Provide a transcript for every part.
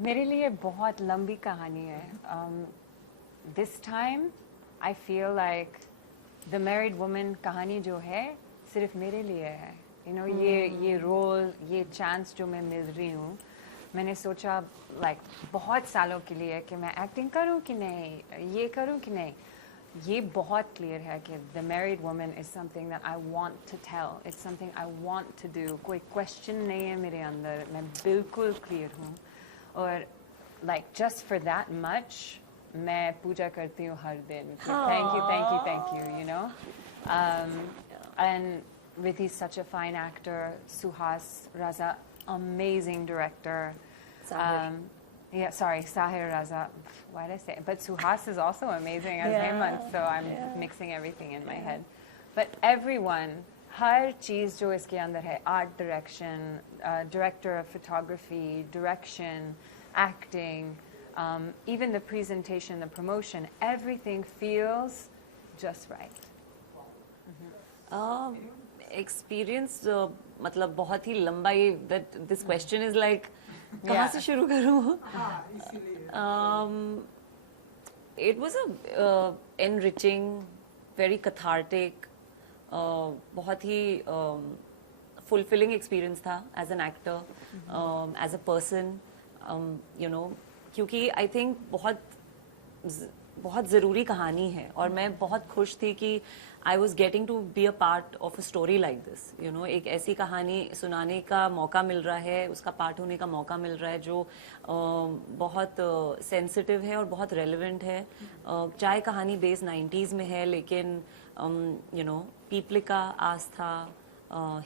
मेरे लिए बहुत लंबी कहानी है. This time I feel like the married woman कहानी जो है सिर्फ मेरे लिए है. You know, ये रोल, ये चांस जो मैं मिल रही हूँ, मैंने सोचा बहुत सालों के लिए कि मैं एक्टिंग करूँ कि नहीं, ये करूँ कि नहीं. ये बहुत क्लियर है कि the married woman is something that I want to tell. It's something I want to do. कोई question नहीं है मेरे अंदर, मैं बिल्कुल क्लियर हूँ. और just for that much, मैं पूजा करती हूँ हर दिन. Thank you, you know. And Ridhi's such a fine actor. Suhas Raza, amazing director. Yeah, sorry, Sahir Raza. Why did I say it? But Suhas is also amazing as Hemant, so I'm mixing everything in my head. But everyone, हर चीज़ जो इसके अंदर है, art direction, director of photography, direction, acting, even the presentation, the promotion, everything feels just right. Experience मतलब बहुत ही लंबा ये that this question is like कहाँ से शुरू करूँ? It was a enriching, very cathartic, बहुत ही fulfilling experience था as an actor, as a person, you know, क्योंकि I think बहुत ज़रूरी कहानी है और मैं बहुत खुश थी कि I was getting to be a part of a story like this, you know, एक ऐसी कहानी सुनाने का मौका मिल रहा है, उसका पार्ट होने का मौका मिल रहा है जो बहुत सेंसिटिव है और बहुत रेलेवेंट है. चाहे कहानी बेस 90s में है, लेकिन you know, पीपलिका, आस्था,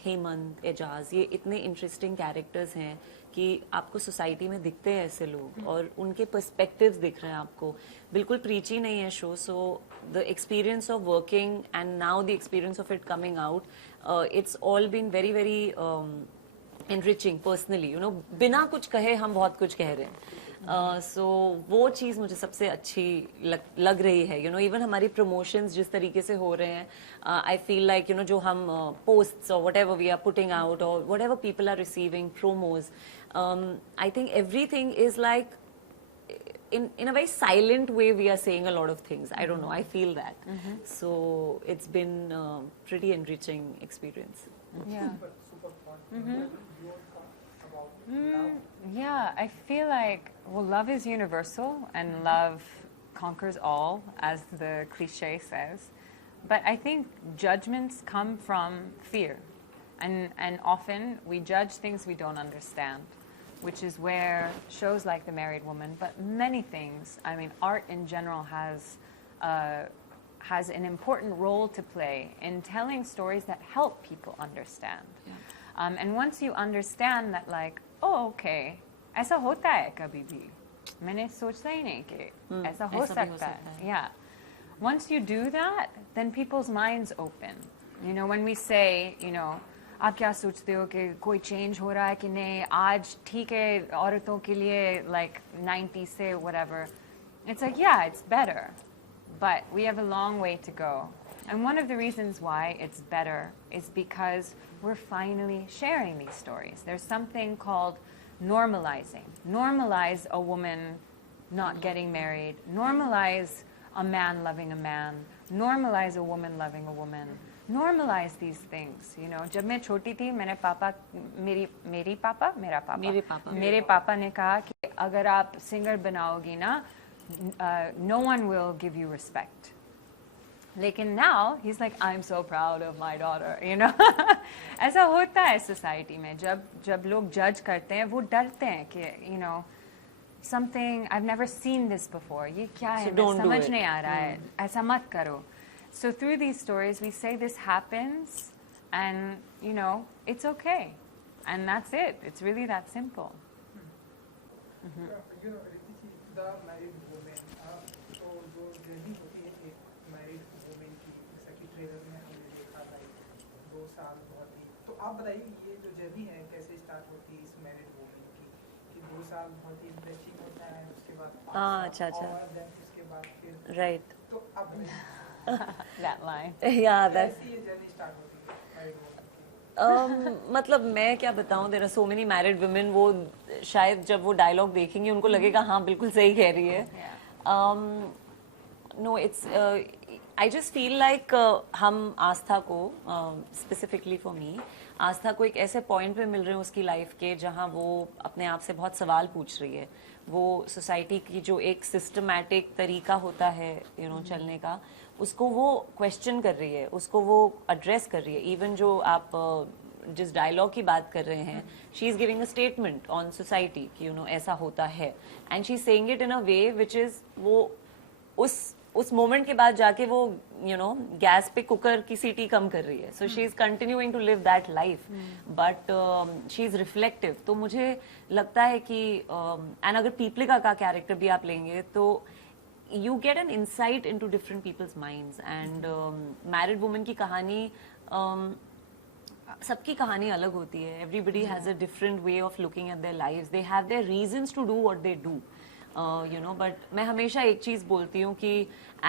हेमंत, एजाज, ये इतने इंटरेस्टिंग कैरेक्टर्स हैं कि आपको सोसाइटी में दिखते हैं ऐसे लोग और उनके पर्सपेक्टिव्स दिख रहे हैं आपको. बिल्कुल प्रीची नहीं है show. So the experience of working and now the experience of it coming out, it's all been very very enriching personally, you know, बिना कुछ कहे हम बहुत कुछ कह रहे हैं. So वो चीज़ मुझे सबसे अच्छी लग रही है. You know, even हमारी promotions जिस तरीके से हो रहे हैं, I feel like, you know, जो हम posts or whatever we are putting out or whatever people are receiving, promos, I think everything is like in a very silent way we are saying a lot of things. I don't know, I feel that. So it's been a pretty enriching experience. Yeah. Yeah, I feel like, well, love is universal and love conquers all, as the cliche says. But I think judgments come from fear. And often we judge things we don't understand, which is where shows like The Married Woman, but many things, I mean, art in general has an important role to play in telling stories that help people understand. Yeah. And once you understand that, like, oh, okay, ऐसा होता है कभी भी, मैंने सोचा ही नहीं कि ऐसा हो सकता है. Yeah. Once you do that, then people's minds open. You know, when we say, you know, आप क्या सोचते हो कि कोई change हो रहा है कि नहीं, आज ठीक है औरतों के लिए, like 90 से whatever. It's like, yeah, it's better, but we have a long way to go. And one of the reasons why it's better is because we're finally sharing these stories. There's something called normalizing. Normalize a woman not getting married. Normalize a man loving a man. Normalize a woman loving a woman. Normalize these things. You know, जब मैं छोटी थी, मेरे पापा ने कहा कि अगर आप singer बनाओगी ना, no one will give you respect. Lekin now he's like, I'm so proud of my daughter, you know. ऐसा होता है society में, जब लोग judge करते हैं, वो डरते हैं कि, you know, something I've never seen this before. ये क्या है? समझ नहीं आ रहा है. ऐसा मत करो. So through these stories, we say this happens, and you know, it's okay, and that's it. It's really that simple. You know, the married woman. तो जो जर्नी होती है एक married woman की, जैसा कि ट्रेलर में हमने देखा था, 2 साल बहुत ही. तो आप बताइए ये जो जर्नी है कैसे स्टार्ट होती है इस married woman की, कि 2 साल बहुत ही इंटरेस्टिंग होता है, उसके बाद 5 साल और then उसके बाद फिर right. तो आप That line. Yeah, that's. कैसी ये जर्नी स्टार्ट होती है married woman की? मतलब मैं क्या बताऊं, there are so many married women, वो शायद जब वो डायलॉग देखेंगी उनको लगेगा हाँ बिल्कुल सही कह रही है. No it's I just feel like हम आस्था को, स्पेसिफिकली फॉर मी, आस्था को एक ऐसे पॉइंट पे मिल रहे हैं उसकी लाइफ के जहाँ वो अपने आप से बहुत सवाल पूछ रही है. वो सोसाइटी की जो एक सिस्टमैटिक तरीका होता है चलने का, उसको वो क्वेश्चन कर रही है, उसको वो एड्रेस कर रही है. इवन जो आप जिस डायलॉग की बात कर रहे हैं, she is giving a statement on society कि ऐसा होता है, and she is saying it in a way which is, वो उस मोमेंट के बाद जाके वो गैस पे कुकर की सीटी कम कर रही है. So she is continuing to live that life, but she is reflective. तो मुझे लगता है कि एंड अगर पीपलिका का कैरेक्टर भी आप लेंगे तो you get an insight into different people's minds, and married woman की कहानी, सबकी कहानी अलग होती है. Everybody has a different way of looking at their lives. They have their reasons to do what they do. But मैं हमेशा एक चीज बोलती हूँ कि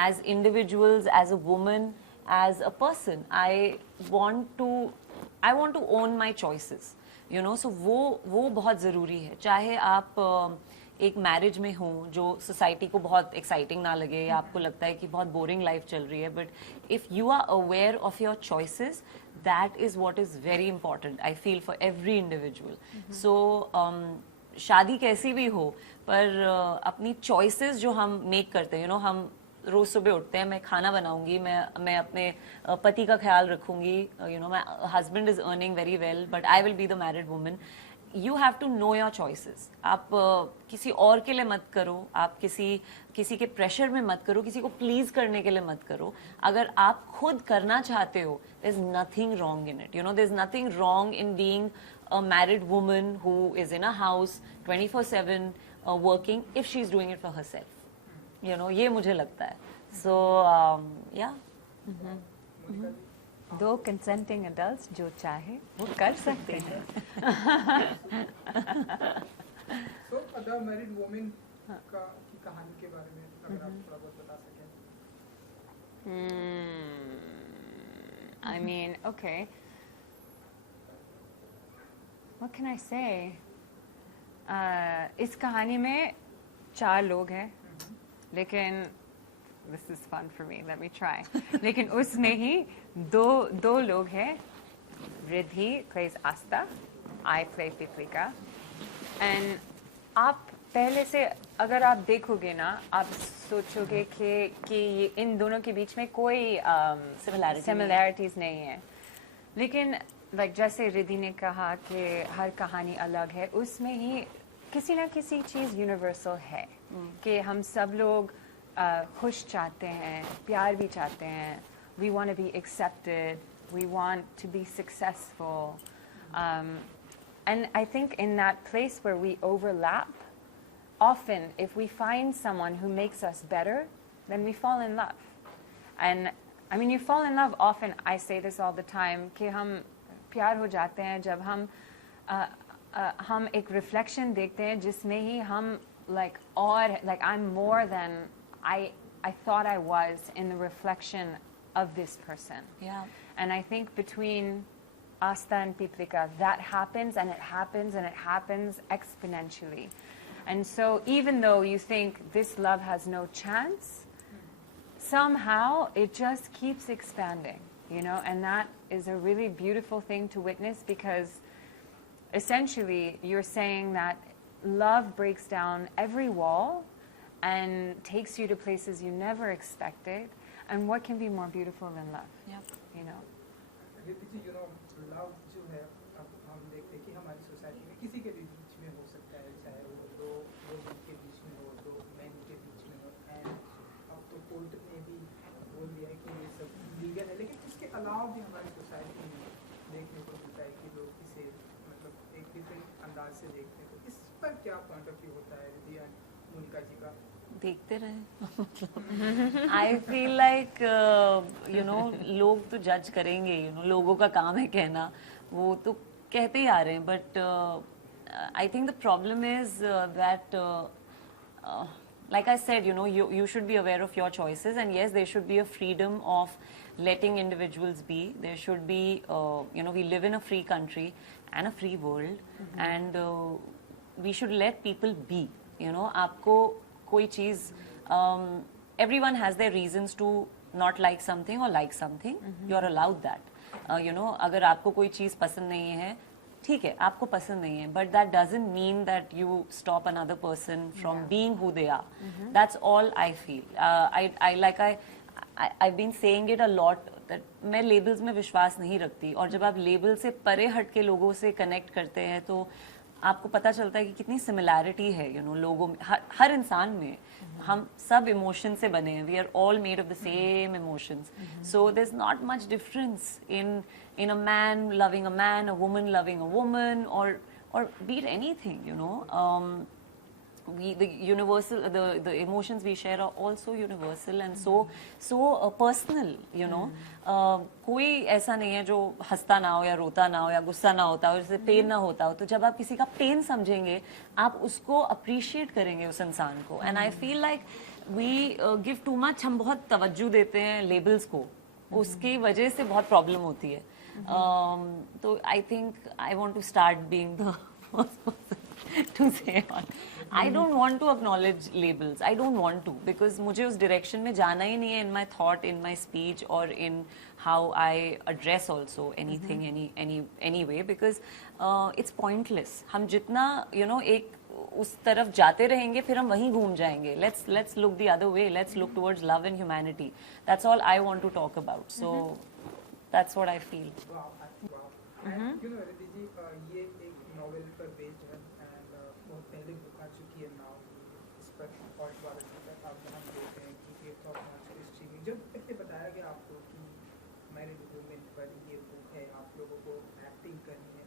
as individuals, as a woman, as a person, I want to own my choices. So वो बहुत जरूरी है. चाहे आप एक मैरिज में हो जो सोसाइटी को बहुत एक्साइटिंग ना लगे, या आपको लगता है कि बहुत बोरिंग लाइफ चल रही है, but if you are aware of your choices, that is what is very important, I feel, for every individual. So शादी कैसी भी हो, पर अपनी चॉइसेस जो हम मेक करते हैं, हम रोज सुबह उठते हैं, मैं खाना बनाऊंगी, मैं अपने पति का ख्याल रखूंगी, my husband is earning very well, but I will be the married woman. You have to know your choices. आप किसी और के लिए मत करो, आप किसी के प्रेशर में मत करो, किसी को प्लीज करने के लिए मत करो. अगर आप खुद करना चाहते हो, there is nothing wrong in it. There is nothing wrong in being a married woman who is in a house 24/7 working, if she is doing it for herself. ये मुझे लगता है. So yeah. दो कंसेंटिंग एडल्ट्स जो चाहे वो कर सकते हैं. So, अदर मैरिड वुमेन की कहानी के बारे में अगर आप थोड़ा बहुत बता सकें. I mean, okay. What can I say? इस कहानी में 4 लोग हैं, लेकिन this is fun for me, let me try. लेकिन उसमें ही दो लोग हैं. Ridhi plays Asta, I play Piplika. And आप पहले से अगर आप देखोगे ना, आप सोचोगे कि ये इन दोनों के बीच में कोई similarities नहीं है. लेकिन like जैसे रिधि ने कहा कि हर कहानी अलग है, उसमें ही किसी ना किसी चीज़ यूनिवर्सल है. कि हम सब लोग खुश चाहते हैं, प्यार भी चाहते हैं. We want to be accepted. We want to be successful. And I think in that place where we overlap, often if we find someone who makes us better, then we fall in love. And I mean, you fall in love often. I say this all the time कि हम प्यार हो जाते हैं जब हम एक reflection देखते हैं जिसमें ही हम like I'm more than I thought I was in the reflection of this person. Yeah. And I think between Asta and Piplika, that happens, and it happens, and it happens exponentially. And so even though you think this love has no chance, somehow it just keeps expanding, and that is a really beautiful thing to witness, because essentially you're saying that love breaks down every wall and takes you to places you never expected. And what can be more beautiful than love? Yep. Riddhi ji, love जो है, अब हम देखते हैं कि हमारी society में किसी के भी बीच में हो सकता है, चाहे वो दो लोगों के बीच में हो, दो मैन के बीच में हो. एंड अब तो कोर्ट ने भी बोल दिया है कि ये सब लीगल है. लेकिन इसके अलावा भी हमारी सोसाइटी में देखने को मिलता है कि लोग इसे मतलब एक डिफरेंट अंदाज से देखते हैं. तो इस पर क्या पॉइंट ऑफ व्यू होता है रिद्धि एंड मोनिका जी का? देखते रहे. आई फील लाइक लोग तो जज करेंगे, लोगों का काम है कहना, वो तो कहते ही आ रहे हैं. But I think the problem is that like I said, you know, you should be aware of your choices, and yes, there should be a freedom of letting individuals be. There should be, you know, we live in a free country and a free world, and we should let people be. You know, आपको कोई चीज़, everyone has their reasons to not like something or like something. You are allowed that. You know, अगर आपको कोई चीज़ पसंद नहीं है, ठीक है, आपको पसंद नहीं है, but that doesn't mean that you stop another person from being who they are. That's all I feel. I've been saying it a lot that मैं labels में विश्वास नहीं रखती, और जब आप label से परे हट के लोगों से connect करते हैं तो आपको पता चलता है कि कितनी सिमिलैरिटी है, यू नो, लोगों में, हर इंसान में. हम सब इमोशन से बने हैं. We are all made of the same emotions. So there is not much difference in a man loving a man, a woman loving a woman, or be it anything, you know. The universal, the emotions we share are also universal and so personal, you know. कोई ऐसा नहीं है जो हंसता ना हो या रोता ना हो या गुस्सा ना होता हो, जैसे पेन ना होता हो. तो जब आप किसी का पेन समझेंगे, आप उसको अप्रिशिएट करेंगे उस इंसान को. And I feel like we give too much. हम बहुत तवज्जो देते हैं लेबल्स को, उसकी वजह से बहुत प्रॉब्लम होती है. तो I think I want to start being the first person to say on. I don't want to acknowledge labels. I don't want to, because मुझे उस direction में जाना ही नहीं है in my thought, in my speech, or in how I address also anything, any way, because it's pointless. हम जितना, you know, एक उस तरफ जाते रहेंगे, फिर हम वहीं घूम जाएंगे. Let's look the other way. Let's look towards love and humanity. That's all I want to talk about. So that's what I feel. Wow. And you know, Ridhi ji, ये एक novel पर based है, and बहुत पहले book आ चुकी है now. इस पर और बार आप हम देखते हैं कि ये तो हिस्ट्री में जब पहले बताया गया आपको कि मैरिड वुमेन पर ये बुक है, आप लोगों को एक्टिंग करनी है,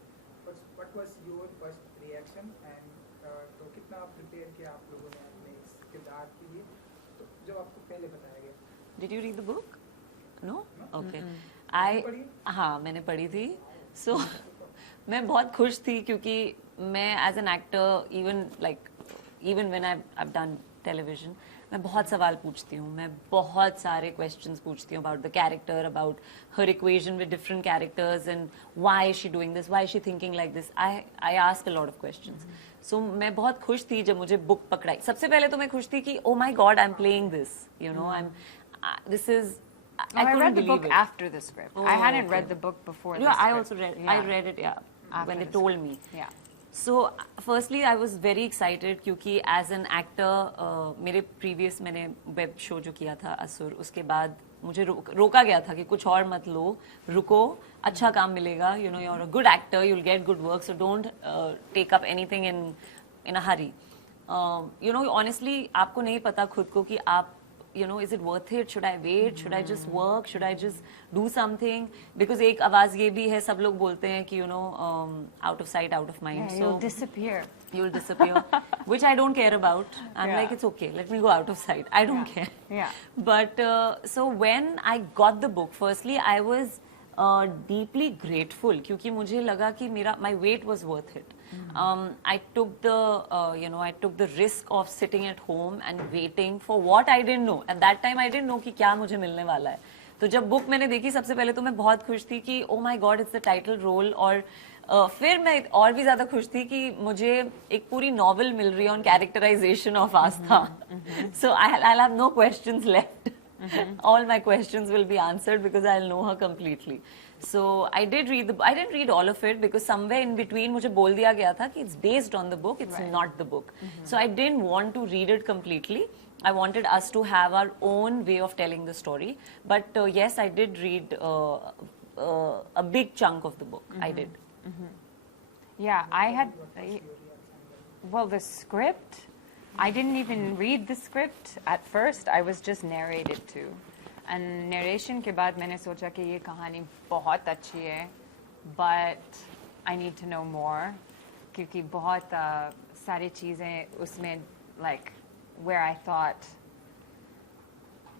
what was your first reaction, and तो कितना प्रिपेयर किया आप लोगों ने अपने इस किरदार के लिए, तो जब आपको पहले बताया गया? Did you read the book? No? Okay. हाँ, मैंने पढ़ी थी. So मैं बहुत खुश थी क्योंकि मैं as an actor, even when I've done television, मैं बहुत सवाल पूछती हूँ. मैं बहुत सारे क्वेश्चंस पूछती हूँ about the character, about her equation with different characters, and why is she doing this, why is she thinking like this. I ask a lot of questions. So मैं बहुत खुश थी जब मुझे बुक पकड़ाई. सबसे पहले तो मैं खुश थी कि oh my God, I am playing this, you know, this is. I read the book after the script. I hadn't read the book before the script. I also read. I read it, when they told me. Yeah. So, firstly, I was very excited क्योंकि as an actor, मेरे previous मैंने web show जो किया था असुर, उसके बाद मुझे रोका गया था कि कुछ और मत लो, रुको, अच्छा काम मिलेगा. You know, you're a good actor, you'll get good work, so don't take up anything in a hurry. You know, honestly, आपको नहीं पता खुद को कि आप, you know, is it worth it? Should I wait? Should I just work? Should I just do something? Because एक आवाज ये भी है, सब लोग बोलते हैं कि, you know, out of sight, out of mind. Yeah, so you'll disappear. You'll disappear, which I don't care about. I'm like, it's okay. Let me go out of sight. I don't care. Yeah. But so when I got the book, firstly, I was deeply grateful क्योंकि मुझे लगा कि my wait was worth it. I took the risk of sitting at home and waiting for what I didn't know. At that time, I didn't know कि क्या मुझे मिलने वाला है. तो जब बुक मैंने देखी, सबसे पहले तो मैं बहुत खुश थी कि oh my God, it's the title role. और फिर मैं और भी ज्यादा खुश थी कि मुझे एक पूरी नॉवल मिल रही है on characterization of Aastha. So I'll have no questions left. All my questions will be answered because I'll know her completely. So I didn't read all of it because somewhere in between मुझे बोल दिया गया था कि it's based on the book, it's not the book. So I didn't want to read it completely. I wanted us to have our own way of telling the story. But yes, I did read a big chunk of the book. I did. Yeah, I had. Well, the script, I didn't even read the script at first. I was just narrated to. And narration के बाद मैंने सोचा कि ये कहानी बहुत अच्छी है, but I need to know more क्योंकि बहुत सारी चीजें उसमें, like where I thought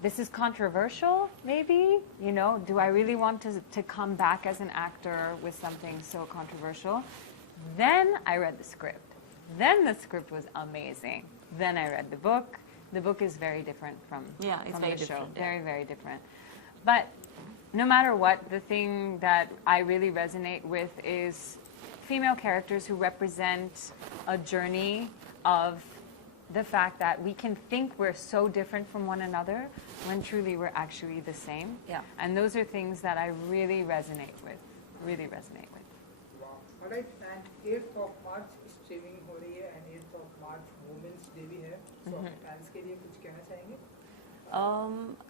this is controversial, maybe, you know, do I really want to come back as an actor with something so controversial? Then I read the script. Then the script was amazing. Then I read the book. the book is very different from, Yeah, it's from very the show. different, yeah. Very, very different. But no matter what, the thing that I really resonate with is female characters who represent a journey of the fact that we can think we're so different from one another when truly we're actually the same. Yeah. And those are things that I really resonate with. Really resonate with. Wow. Alright, and 8th of March streaming हो रही है and 8th of March Women's Day भी है. So fans के लिए कुछ कहना चाहेंगे?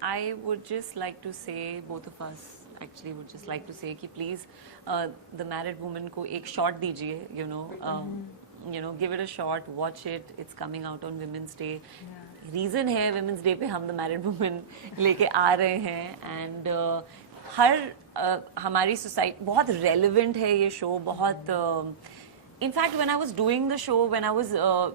I would just like to say, both of us actually would just like to say कि please the married woman को एक shot दीजिए, you know, give it a shot, watch it. It's coming out on Women's Day. Reason है Women's Day पे हम the married woman लेके आ रहे हैं and हर हमारी society बहुत relevant है ये show, बहुत in fact when I was doing the show, when I was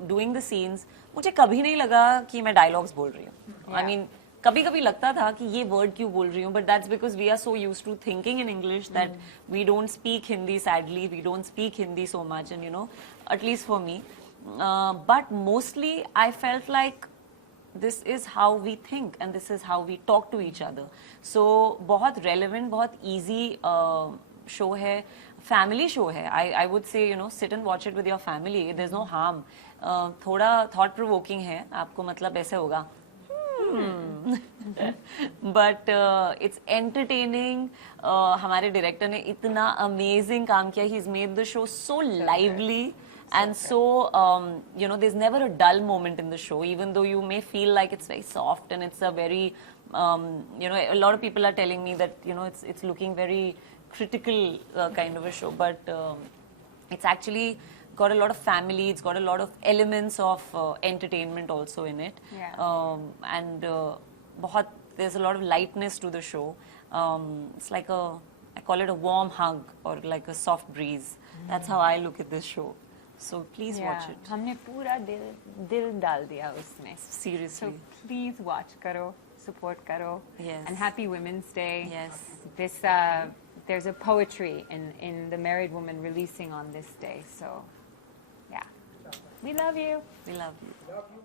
doing the scenes, मुझे कभी नहीं लगा कि मैं dialogues बोल रही हूँ. I mean कभी-कभी लगता था कि ये word क्यों बोल रही हूँ, but that's because we are so used to thinking in English that we don't speak Hindi, sadly we don't speak Hindi so much, and you know, at least for me, but mostly I felt like this is how we think and this is how we talk to each other. So बहुत relevant, बहुत easy show है, family show है. I would say, you know, sit and watch it with your family. There's no harm. थोड़ा thought provoking है, आपको मतलब ऐसे होगा. But it's entertaining. हमारे director ने इतना amazing काम किया. He's made the show so lively. And so, you know, there's never a dull moment in the show, even though you may feel like it's very soft and it's a very, you know, a lot of people are telling me that, you know, it's looking very critical kind of a show, but it's actually got a lot of family, it's got a lot of elements of entertainment also in it. Yeah. And there's a lot of lightness to the show. It's like I call it a warm hug or like a soft breeze. That's how I look at this show. So please watch it. हमने पूरा दिल डाल दिया उसमें. Seriously. So please watch करो, support करो. Yes. And happy Women's Day. Yes. This there's a poetry in the married woman releasing on this day. So yeah. We love you. We love you. Love you.